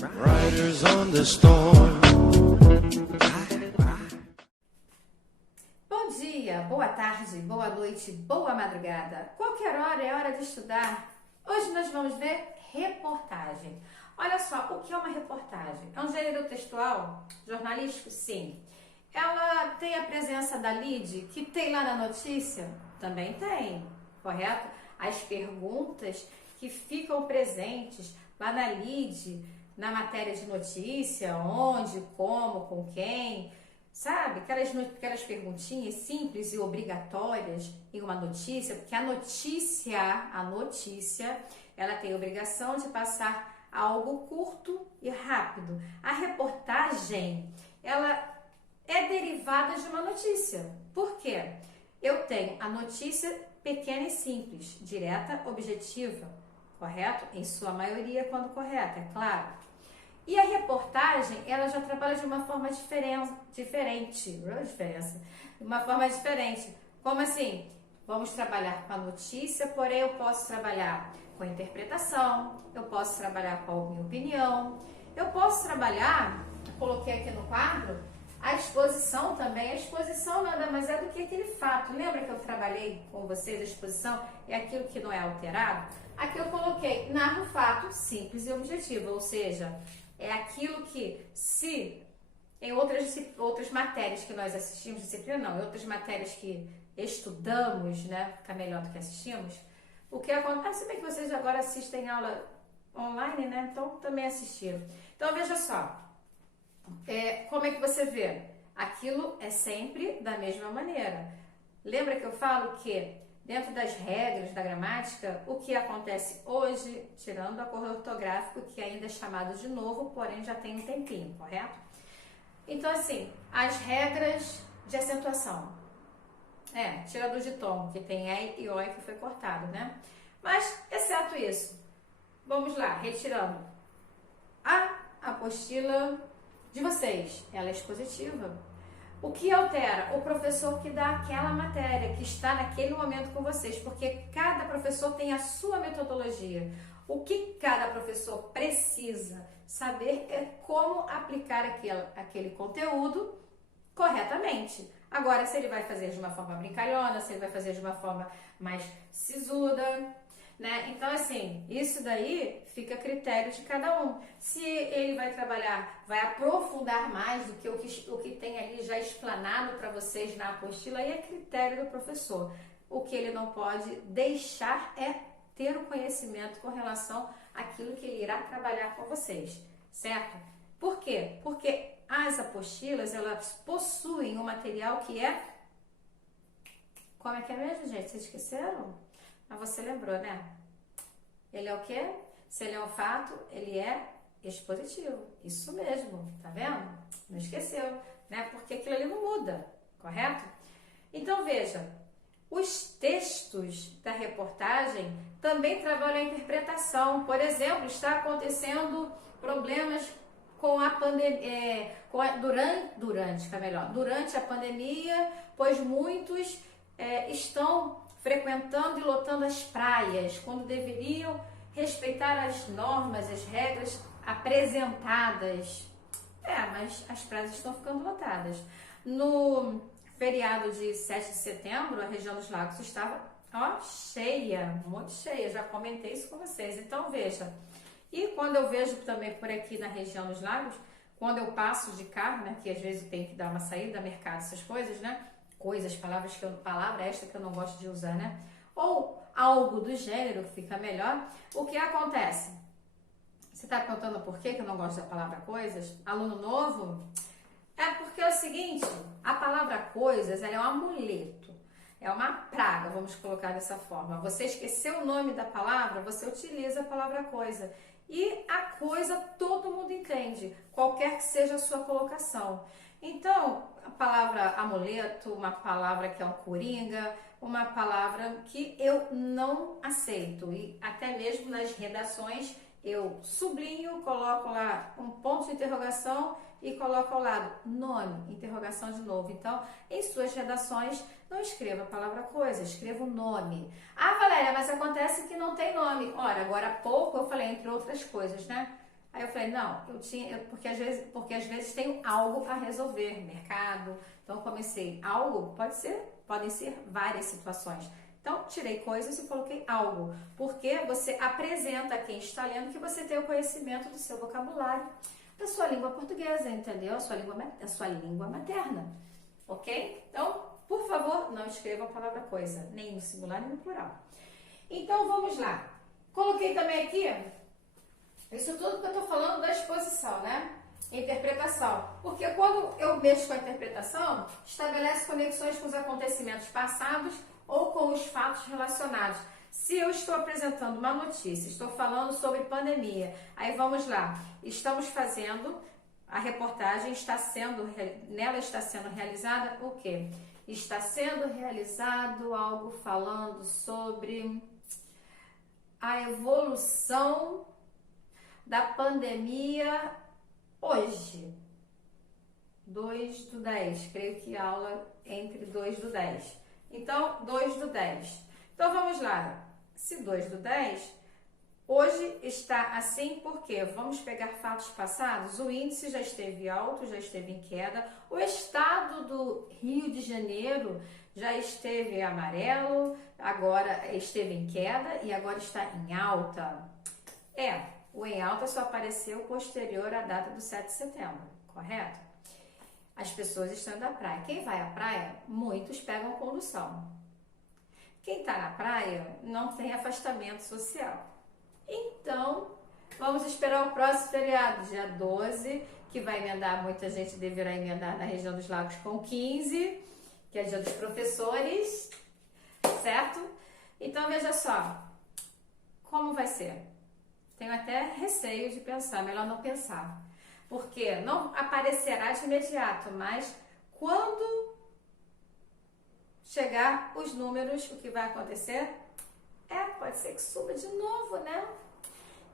Riders on the storm. Bom dia, boa tarde, boa noite, boa madrugada. Qualquer hora é hora de estudar. Hoje nós vamos ver reportagem. Olha só, o que é uma reportagem? É um gênero textual, jornalístico? Sim. Ela tem a presença da lead, que tem lá na notícia? Também tem, correto? As perguntas que ficam presentes lá na lead, na matéria de notícia, onde, como, com quem, sabe? Aquelas perguntinhas simples e obrigatórias em uma notícia, porque a notícia, ela tem a obrigação de passar algo curto e rápido. A reportagem, ela é derivada de uma notícia. Por quê? Eu tenho a notícia pequena e simples, direta, objetiva, correto? Em sua maioria, quando correta, é claro. E a reportagem, ela já trabalha de uma forma diferente. Uma forma diferente. Como assim? Vamos trabalhar com a notícia, porém eu posso trabalhar com a interpretação, eu posso trabalhar com a minha opinião, eu posso trabalhar, coloquei aqui no quadro, a exposição também. A exposição nada mais é do que aquele fato. Lembra que eu trabalhei com vocês a exposição? É aquilo que não é alterado? Aqui eu coloquei, narra o fato simples e objetivo, ou seja, é aquilo que, se em outras matérias que nós assistimos, disciplina não, em outras matérias que estudamos, né, fica melhor do que assistimos, o que acontece, se bem que vocês agora assistem aula online, né, então também assistiram. Então veja só, como é que você vê? Aquilo é sempre da mesma maneira. Lembra que eu falo que dentro das regras da gramática, o que acontece hoje, tirando o acordo ortográfico, que ainda é chamado de novo, porém já tem um tempinho, correto? Então, assim, as regras de acentuação. Tira do ditongo, que tem E e O que foi cortado, né? Mas, exceto isso, vamos lá, retirando. A apostila de vocês, ela é expositiva. O que altera? O professor que dá aquela matéria, que está naquele momento com vocês, porque cada professor tem a sua metodologia. O que cada professor precisa saber é como aplicar aquele conteúdo corretamente. Agora, se ele vai fazer de uma forma brincalhona, se ele vai fazer de uma forma mais sisuda, né? Então, assim, isso daí fica a critério de cada um. Se ele vai trabalhar, vai aprofundar mais do que o que tem ali já explanado para vocês na apostila, aí é critério do professor. O que ele não pode deixar é ter o conhecimento com relação àquilo que ele irá trabalhar com vocês, certo? Por quê? Porque as apostilas, elas possuem um material que é... Como é que é mesmo, gente? Vocês esqueceram? Mas você lembrou, né? Ele é o quê? Se ele é um fato, ele é expositivo. Isso mesmo, tá vendo? Não esqueceu, né? Porque aquilo ali não muda, correto? Então, veja, os textos da reportagem também trabalham a interpretação. Por exemplo, está acontecendo problemas com a pandemia, durante a pandemia, pois muitos estão frequentando e lotando as praias, quando deveriam respeitar as normas, as regras apresentadas. Mas as praias estão ficando lotadas. No feriado de 7 de setembro, a região dos lagos estava cheia, muito cheia, já comentei isso com vocês. Então, veja, e quando eu vejo também por aqui na região dos lagos, quando eu passo de carro, né, que às vezes eu tenho que dar uma saída, mercado, essas coisas, né, palavra esta que eu não gosto de usar, né? Ou algo do gênero que fica melhor. O que acontece? Você está perguntando por que eu não gosto da palavra coisas? Aluno novo? É porque é o seguinte, a palavra coisas, ela é um amuleto, é uma praga, vamos colocar dessa forma. Você esqueceu o nome da palavra, você utiliza a palavra coisa. E a coisa todo mundo entende, qualquer que seja a sua colocação. Então, a palavra amuleto, uma palavra que é um coringa, uma palavra que eu não aceito. E até mesmo nas redações eu sublinho, coloco lá um ponto de interrogação e coloco ao lado nome, interrogação de novo. Então, em suas redações, não escreva a palavra coisa, escreva o nome. Ah, Valéria, mas acontece que não tem nome. Ora, agora há pouco eu falei entre outras coisas, né? Aí eu falei, não, porque às vezes tenho algo a resolver, mercado. Então eu comecei algo, podem ser várias situações. Então tirei coisas e coloquei algo, porque você apresenta a quem está lendo que você tem o conhecimento do seu vocabulário, da sua língua portuguesa, entendeu? A sua língua materna, ok? Então, por favor, não escreva a palavra coisa, nem no singular nem no plural. Então vamos lá. Coloquei também aqui isso tudo que eu estou falando da exposição, né? Interpretação. Porque quando eu mexo com a interpretação, estabelece conexões com os acontecimentos passados ou com os fatos relacionados. Se eu estou apresentando uma notícia, estou falando sobre pandemia, aí vamos lá, estamos fazendo, a reportagem nela está sendo realizada o quê? Está sendo realizado algo falando sobre a evolução da pandemia hoje, 2/10, creio que aula entre 2/10. Então, 2/10. Então, vamos lá. Se 2/10, hoje está assim porque vamos pegar fatos passados. O índice já esteve alto, já esteve em queda. O estado do Rio de Janeiro já esteve amarelo, agora esteve em queda e agora está em alta. O em alta só apareceu posterior à data do 7 de setembro, correto? As pessoas estão indo à praia. Quem vai à praia, muitos pegam condução. Quem está na praia não tem afastamento social. Então, vamos esperar o próximo feriado, dia 12, que vai emendar, muita gente deverá emendar na região dos Lagos com 15, que é dia dos professores, certo? Então, veja só, como vai ser? Tenho até receio de pensar, melhor não pensar. Porque não aparecerá de imediato, mas quando chegar os números, o que vai acontecer? Pode ser que suba de novo, né?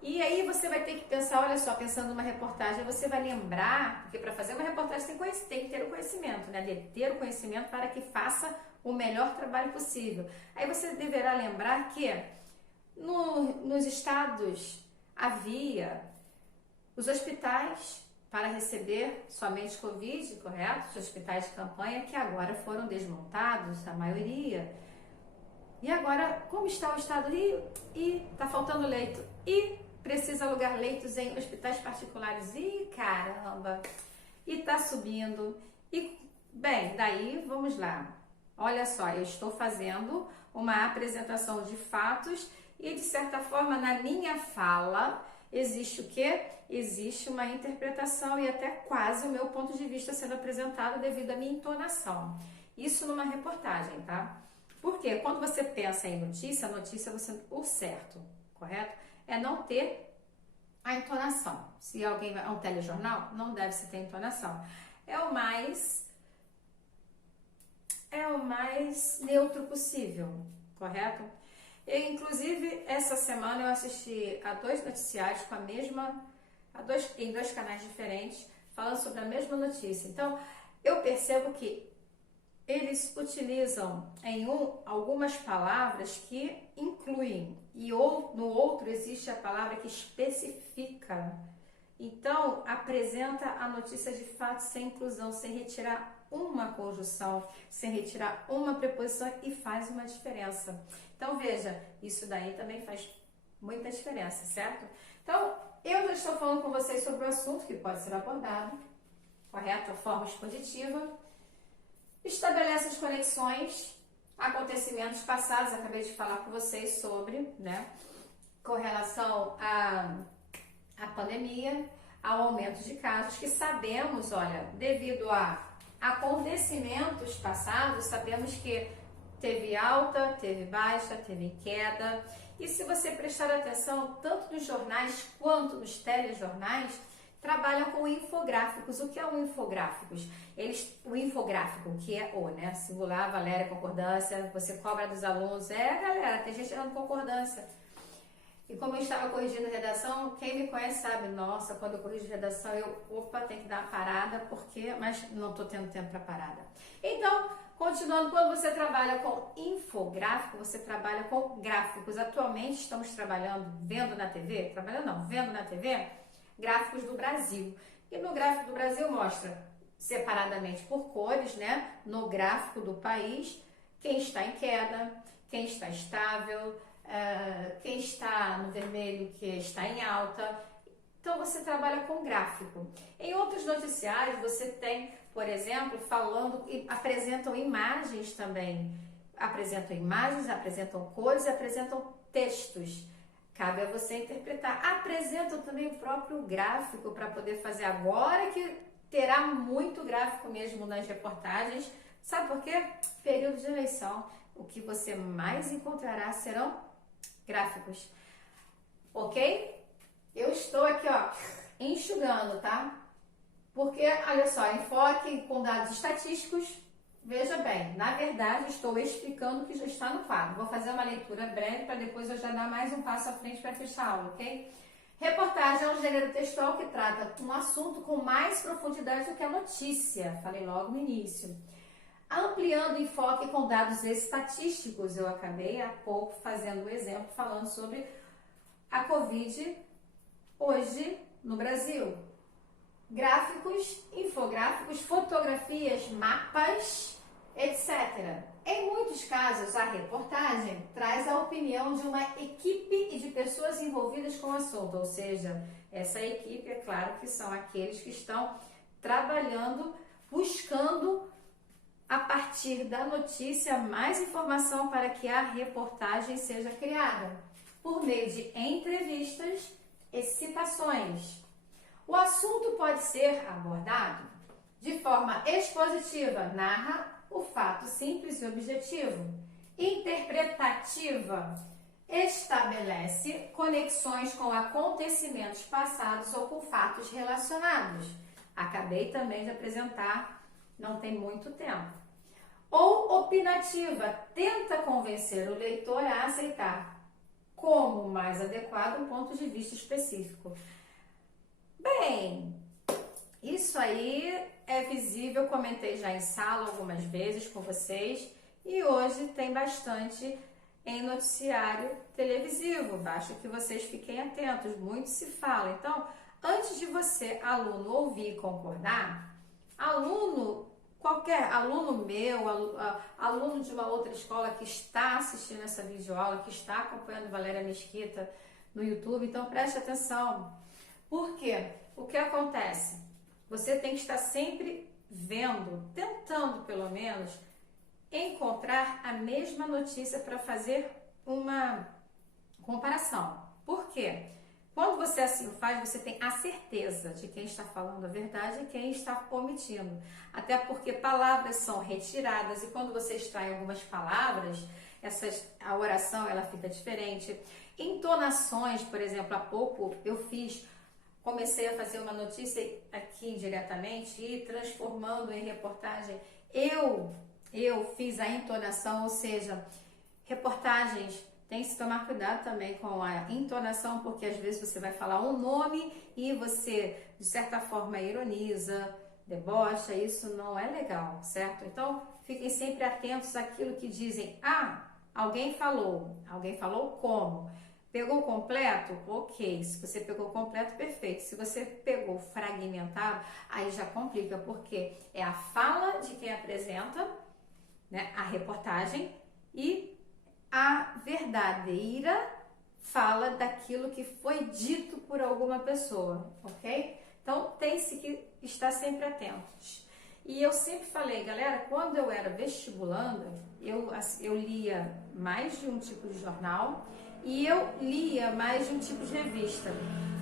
E aí você vai ter que pensar, olha só, pensando numa reportagem, você vai lembrar, porque para fazer uma reportagem tem que ter o conhecimento, né? De ter o conhecimento para que faça o melhor trabalho possível. Aí você deverá lembrar que nos estados havia os hospitais para receber somente Covid, correto? Os hospitais de campanha que agora foram desmontados, a maioria. E agora, como está o estado do Rio? E está faltando leito. E precisa alugar leitos em hospitais particulares. E caramba! E está subindo. E, bem, daí vamos lá. Olha só, eu estou fazendo uma apresentação de fatos e, de certa forma, na minha fala, existe o quê? Existe uma interpretação e até quase o meu ponto de vista sendo apresentado devido à minha entonação. Isso numa reportagem, tá? Porque quando você pensa em notícia, a notícia você, o certo, correto? É não ter a entonação. Se alguém vai a um telejornal, não deve se ter entonação. É o mais neutro possível, correto? Inclusive, essa semana eu assisti a 2 noticiários com em 2 canais diferentes, falando sobre a mesma notícia. Então, eu percebo que eles utilizam em algumas palavras que incluem, e no outro existe a palavra que especifica. Então, apresenta a notícia de fato sem inclusão, sem retirar uma conjunção, sem retirar uma preposição e faz uma diferença. Então, veja, isso daí também faz muita diferença, certo? Então, eu já estou falando com vocês sobre o assunto que pode ser abordado, correto? A forma expositiva. Estabelece as conexões, acontecimentos passados, acabei de falar com vocês sobre, né? Com relação à pandemia, ao aumento de casos, que sabemos, olha, devido a acontecimentos passados, sabemos que teve alta, teve baixa, teve queda. E se você prestar atenção, tanto nos jornais quanto nos telejornais, trabalham com infográficos. O que é um infográficos? O infográfico, que é né? Singular, Valéria, concordância, você cobra dos alunos. Galera, tem gente dando concordância. E como eu estava corrigindo redação, quem me conhece sabe, nossa, quando eu corrijo redação, tem que dar uma parada, mas não estou tendo tempo para parada. Então, continuando, quando você trabalha com infográfico, você trabalha com gráficos. Atualmente estamos vendo na TV, gráficos do Brasil. E no gráfico do Brasil mostra separadamente por cores, né? No gráfico do país, quem está em queda, quem está estável, quem está no vermelho, que está em alta. Então você trabalha com gráfico. Em outros noticiários você tem, por exemplo, falando e apresentam imagens também. Apresentam imagens, apresentam cores, apresentam textos. Cabe a você interpretar. Apresentam também o próprio gráfico para poder fazer agora, que terá muito gráfico mesmo nas reportagens. Sabe por quê? Período de eleição. O que você mais encontrará serão gráficos. Ok? Eu estou aqui, ó, enxugando, tá? Porque, olha só, enfoque com dados estatísticos. Veja bem, na verdade, estou explicando o que já está no quadro. Vou fazer uma leitura breve para depois eu já dar mais um passo à frente para fechar a aula, ok? Reportagem é um gênero textual que trata um assunto com mais profundidade do que a notícia. Falei logo no início. Ampliando o enfoque com dados estatísticos, eu acabei há pouco fazendo um exemplo falando sobre a Covid hoje no Brasil. Gráficos, infográficos, fotografias, mapas, etc. Em muitos casos, a reportagem traz a opinião de uma equipe e de pessoas envolvidas com o assunto, ou seja, essa equipe, é claro que são aqueles que estão trabalhando, buscando a partir da notícia mais informação para que a reportagem seja criada, por meio de entrevistas e citações. O assunto pode ser abordado de forma expositiva, narra o fato simples e objetivo. Interpretativa, estabelece conexões com acontecimentos passados ou com fatos relacionados. Acabei também de apresentar, não tem muito tempo. Ou opinativa, tenta convencer o leitor a aceitar como mais adequado um ponto de vista específico. Bem, isso aí é visível, comentei já em sala algumas vezes com vocês e hoje tem bastante em noticiário televisivo, basta que vocês fiquem atentos, muito se fala. Então, antes de você, aluno, ouvir e concordar, qualquer aluno meu, aluno de uma outra escola que está assistindo essa videoaula, que está acompanhando Valéria Mesquita no YouTube, então preste atenção. Por quê? O que acontece? Você tem que estar sempre vendo, tentando pelo menos, encontrar a mesma notícia para fazer uma comparação. Por quê? Quando você assim faz, você tem a certeza de quem está falando a verdade e quem está omitindo. Até porque palavras são retiradas e quando você extrai algumas palavras, a oração ela fica diferente. Entonações, por exemplo, há pouco comecei a fazer uma notícia aqui indiretamente e transformando em reportagem. Eu fiz a entonação, ou seja, reportagens tem que se tomar cuidado também com a entonação, porque às vezes você vai falar um nome e você, de certa forma, ironiza, debocha, isso não é legal, certo? Então, fiquem sempre atentos àquilo que dizem. Alguém falou como? Pegou completo? Ok. Se você pegou completo, perfeito. Se você pegou fragmentado, aí já complica, porque é a fala de quem apresenta, né, a reportagem e a verdadeira fala daquilo que foi dito por alguma pessoa, ok? Então, tem-se que estar sempre atentos. E eu sempre falei, galera, quando eu era vestibulanda, eu lia mais de um tipo de jornal e eu lia mais de um tipo de revista.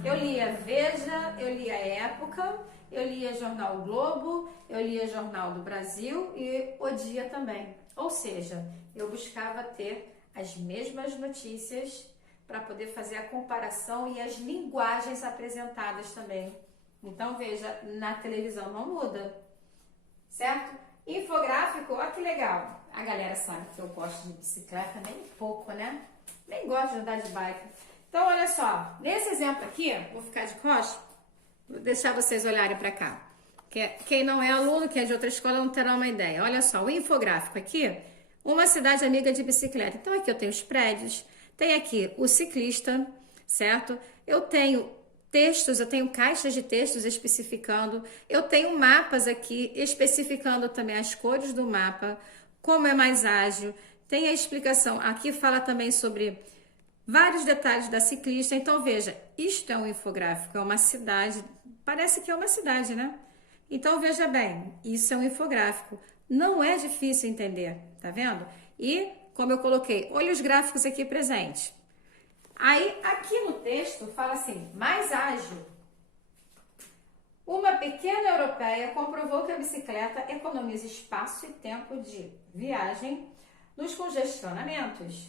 Eu lia Veja, eu lia Época, eu lia Jornal Globo, eu lia Jornal do Brasil e O Dia também. Ou seja, eu buscava ter as mesmas notícias para poder fazer a comparação e as linguagens apresentadas também. Então, veja, na televisão não muda, certo? Infográfico, olha que legal. A galera sabe que eu gosto de bicicleta, nem pouco, né? Nem gosto de andar de bike. Então, olha só, nesse exemplo aqui, vou ficar de costas, vou deixar vocês olharem para cá. Quem não é aluno, quem é de outra escola, não terá uma ideia. Olha só, o infográfico aqui, uma cidade amiga de bicicleta. Então, aqui eu tenho os prédios, tem aqui o ciclista, certo? Eu tenho textos, eu tenho caixas de textos especificando, eu tenho mapas aqui especificando também as cores do mapa, como é mais ágil, tem a explicação, aqui fala também sobre vários detalhes da ciclista. Então veja, isto é um infográfico, é uma cidade, parece que é uma cidade, né? Então veja bem, isso é um infográfico, não é difícil entender, tá vendo? E como eu coloquei, olha os gráficos aqui presentes. Aí, aqui no texto, fala assim, mais ágil. Uma pequena europeia comprovou que a bicicleta economiza espaço e tempo de viagem nos congestionamentos,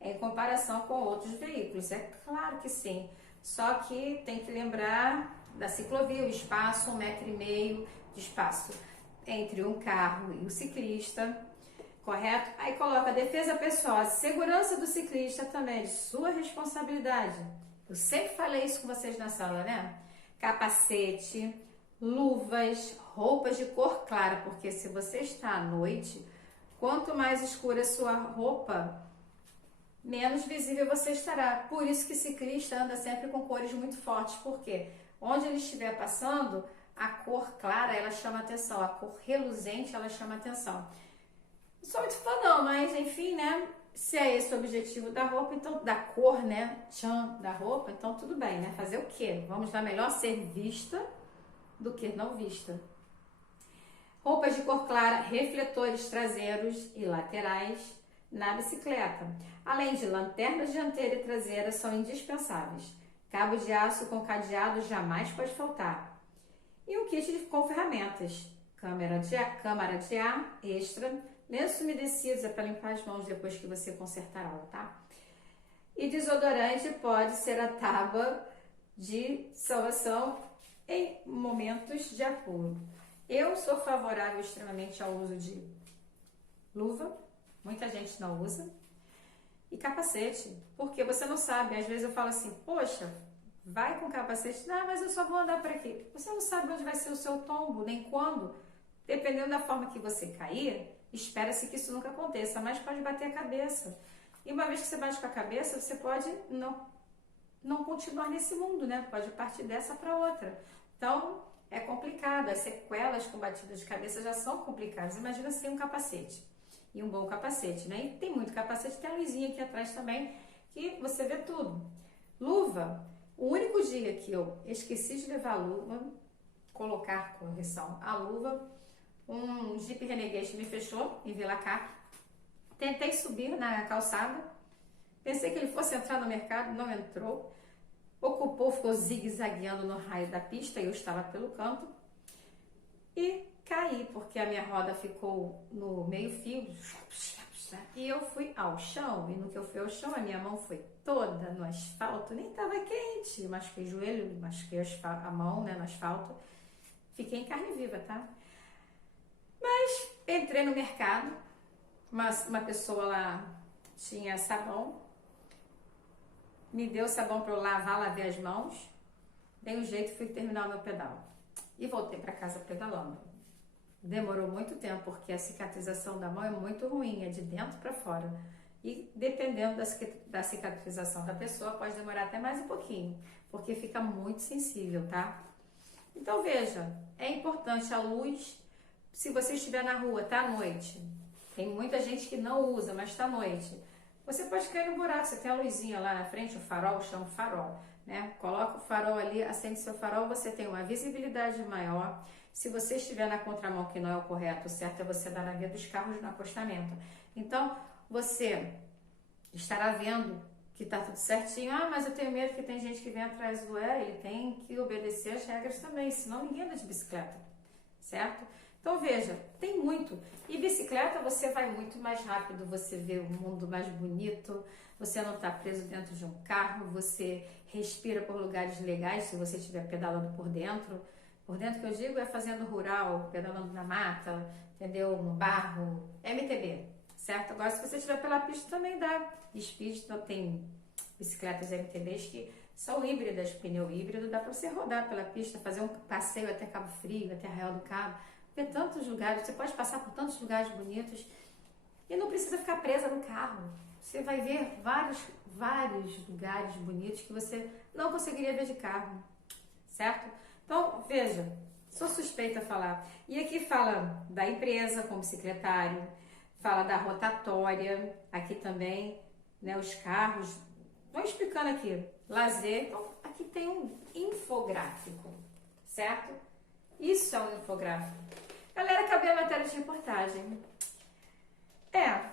em comparação com outros veículos. É claro que sim, só que tem que lembrar da ciclovia, o espaço, 1,5 m de espaço entre um carro e o ciclista. Correto? Aí coloca a defesa pessoal, a segurança do ciclista também é de sua responsabilidade. Eu sempre falei isso com vocês na sala, né? Capacete, luvas, roupas de cor clara, porque se você está à noite, quanto mais escura a sua roupa, menos visível você estará. Por isso que ciclista anda sempre com cores muito fortes, porque onde ele estiver passando, a cor clara ela chama atenção, a cor reluzente ela chama atenção. Não sou muito fã não, mas enfim, né? Se é esse o objetivo da roupa, então da cor, né? Tchan, da roupa, então tudo bem, né? Fazer o quê? Vamos lá, melhor ser vista do que não vista. Roupas de cor clara, refletores traseiros e laterais na bicicleta. Além de lanternas dianteira e traseira são indispensáveis. Cabo de aço com cadeado jamais pode faltar. E um kit com ferramentas. Câmara de ar extra, lenço umedecido é para limpar as mãos depois que você consertar a aula, tá? E desodorante pode ser a tábua de salvação em momentos de apuro. Eu sou favorável extremamente ao uso de luva, muita gente não usa, e capacete, porque você não sabe, às vezes eu falo assim, poxa, vai com capacete, não, mas eu só vou andar por aqui. Você não sabe onde vai ser o seu tombo, nem quando. Dependendo da forma que você cair, espera-se que isso nunca aconteça, mas pode bater a cabeça. E uma vez que você bate com a cabeça, você pode não continuar nesse mundo, né? Pode partir dessa para outra. Então, é complicado. As sequelas com batidas de cabeça já são complicadas. Imagina sem um capacete. E um bom capacete, né? E tem muito capacete, tem a luzinha aqui atrás também, que você vê tudo. Luva. O único dia que eu esqueci de levar a luva, colocar correção a luva, um Jeep Renegade me fechou em Vila-Cá. Tentei subir na calçada, pensei que ele fosse entrar no mercado, não entrou. Ocupou, ficou zigue-zagueando no raio da pista, eu estava pelo canto. E caí, porque a minha roda ficou no meio-fio. E eu fui ao chão, e no que eu fui ao chão, a minha mão foi toda no asfalto, nem estava quente. Machuquei o joelho, machuquei a mão, né, no asfalto. Fiquei em carne viva, tá? Mas entrei no mercado, uma pessoa lá tinha sabão, me deu sabão para eu lavar, lavei as mãos, dei um jeito e fui terminar o meu pedal. E voltei para casa pedalando. Demorou muito tempo, porque a cicatrização da mão é muito ruim, é de dentro para fora. E dependendo da cicatrização da pessoa, pode demorar até mais um pouquinho, porque fica muito sensível, tá? Então veja, é importante a luz. Se você estiver na rua, tá à noite, tem muita gente que não usa, mas tá à noite, você pode cair no buraco, você tem a luzinha lá na frente, o farol, chama farol, né? Coloca o farol ali, acende seu farol, você tem uma visibilidade maior. Se você estiver na contramão, que não é o correto, o certo é você dar na via dos carros no acostamento. Então, você estará vendo que tá tudo certinho. Ah, mas eu tenho medo que tem gente que vem atrás do ele tem que obedecer as regras também, senão ninguém anda de bicicleta, certo? Então veja, tem muito. E bicicleta você vai muito mais rápido, você vê o mundo mais bonito, você não está preso dentro de um carro, você respira por lugares legais se você estiver pedalando por dentro. Por dentro que eu digo é fazendo rural, pedalando na mata, entendeu? No barro, MTB, certo? Agora se você estiver pela pista também dá. Speed, então tem bicicletas MTBs que são híbridas, pneu híbrido, dá para você rodar pela pista, fazer um passeio até Cabo Frio, até Arraial do Cabo. Tem tantos lugares, você pode passar por tantos lugares bonitos e não precisa ficar presa no carro. você vai ver vários lugares bonitos que você não conseguiria ver de carro, certo? Então, veja, sou suspeita a falar. E aqui fala da empresa como secretário, fala da rotatória, aqui também, né, os carros. Vou explicando aqui, lazer. Então, aqui tem um infográfico, certo? Isso é um infográfico. Galera, acabei a matéria de reportagem.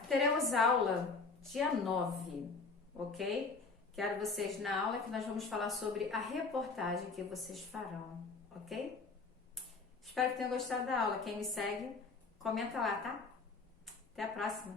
Teremos aula dia 9, ok? Quero vocês na aula que nós vamos falar sobre a reportagem que vocês farão, ok? Espero que tenham gostado da aula. Quem me segue, comenta lá, tá? Até a próxima!